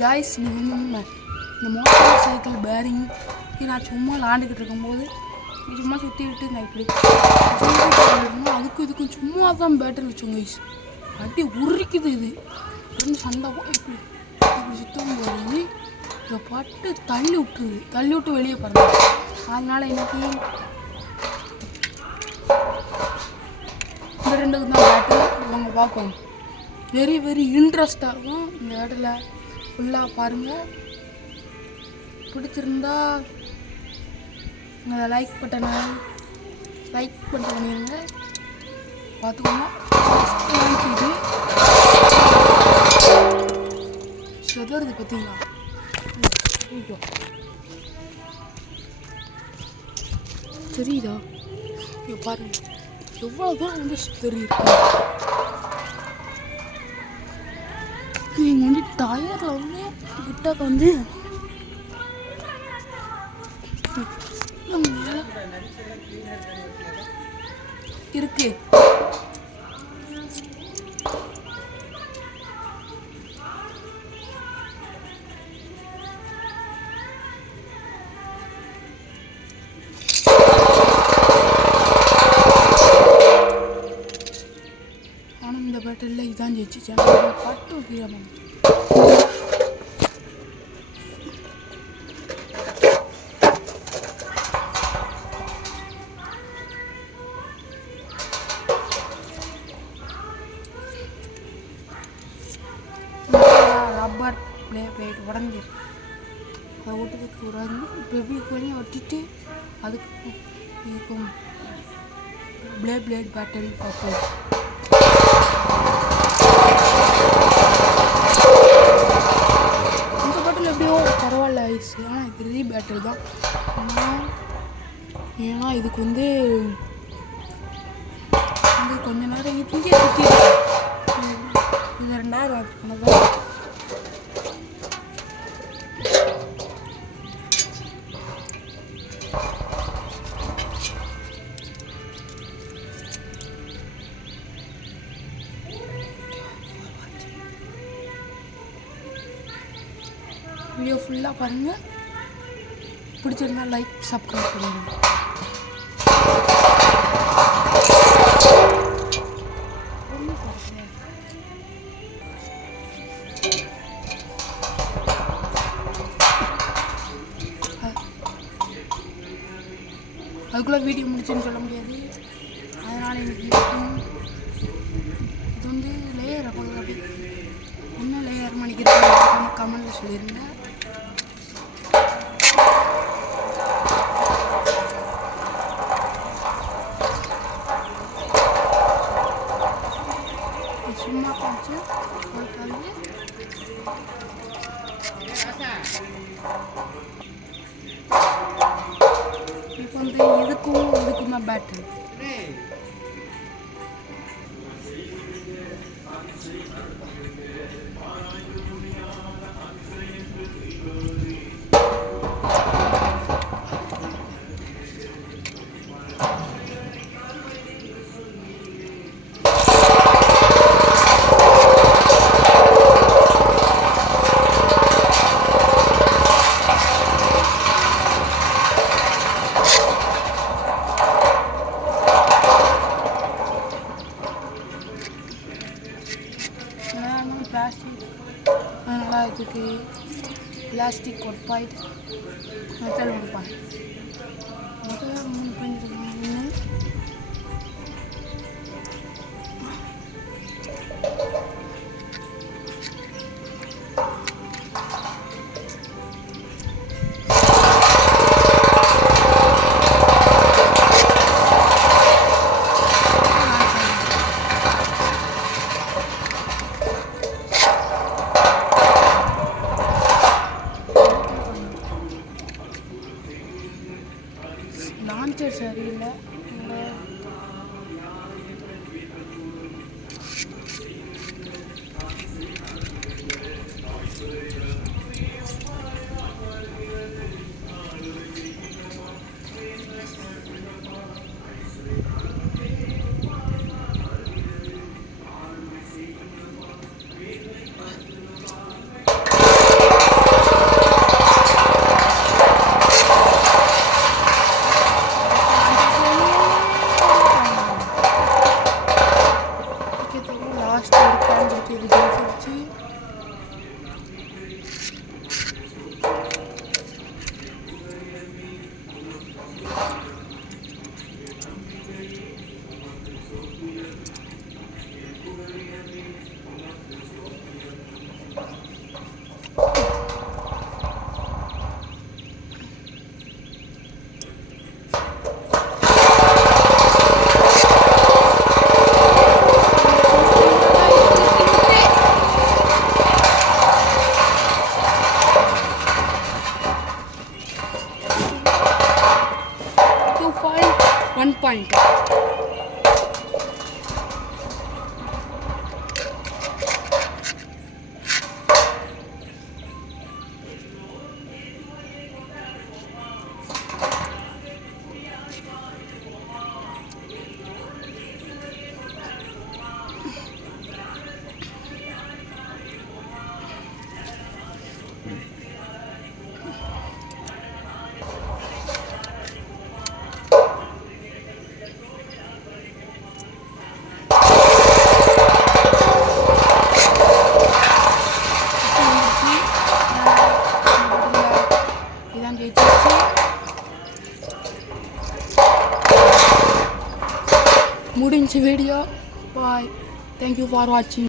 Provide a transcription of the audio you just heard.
Guys நீங்கள் இந்த motor cycle bearing நான் சும்மா விளாண்டுக்கிட்டு இருக்கும்போது சும்மா சுற்றி விட்டு நான் இப்படி இருக்கணும். அதுக்கும் இதுக்கும் சும்மா தான் பேட்டரி வச்சோம் கைஸ். அடி உரிக்குது இது ரெண்டு சண்டை இப்படி இப்படி சுத்தம் போது இதை பட்டு தள்ளி விட்டு வெளியே பாருங்க. அதனால் எனக்கு இந்த ரெண்டுக்கு தான் பேட்டரி அவங்க பார்ப்போம். வெரி வெரி இன்ட்ரெஸ்டாக இருக்கும். இந்த இடத்துல ஃபுல்லாக பாருங்கள். பிடிச்சிருந்தா லைக் பட்டனை பண்ணிடுங்க. பார்த்துக்கோங்க. இது செதறது பார்த்தீங்களா? தெரியுதா? இங்கே பாருங்க எவ்வளோ தூரம் வந்து தெரியுது. நீங்கள் வந்து டயரில் வந்து கிட்டக்க வந்து இருக்கு. ஆனால் இந்த பேட்டரியில் இதான் ஜெயிச்சு பட்டு கீழே ரப்பர் பிளேட் உடஞ்சிரு. அதை ஓட்டுறதுக்கு உடஞ்சி இப்போ எப்படி கொஞ்சம் ஒட்டிட்டு அதுக்கு இருக்கும் பிளேட் பேட்டரி பார்ப்போம். இந்த பேட்டரி எப்படியோ பரவாயில்ல ஐஸ். ஆனால் இது பெரிய பேட்டரி தான். ஏன்னா இதுக்கு வந்து கொஞ்ச நேரம் இங்கே சுற்றி இது 2000 ஆச்சு. வீடியோ ஃபுல்லாக பாருங்கள். பிடிச்சிருந்தா லைக் சப்ஸ்கிரைப் பண்ணிடுங்க. அதுக்குள்ளே வீடியோ முடிச்சுன்னு சொல்ல முடியாது. அதனால் எனக்கு இது வந்து லேயர் அப்படி என்ன லேயர் பண்ணிக்கிறேன் கமெண்ட்டில் சொல்லிடுங்க. சும்மா காய்ச்சி இப்போ வந்து இதுக்கும் தான் பேட்டரி. பிளாஸ்டிக் அதனால் இதுக்கு பிளாஸ்டிக் ஒட்பாயிட் மெட்டல் ஒட்பாயிட் முதல்ல 3 பண்ணிட்டு லான்ச்சர் சரியில்லை. பாயிண்ட். இதான் ஜெயிச்சிருச்சு. முடிஞ்ச வீடியோ. பாய். தேங்க்யூ ஃபார் வாட்சிங்.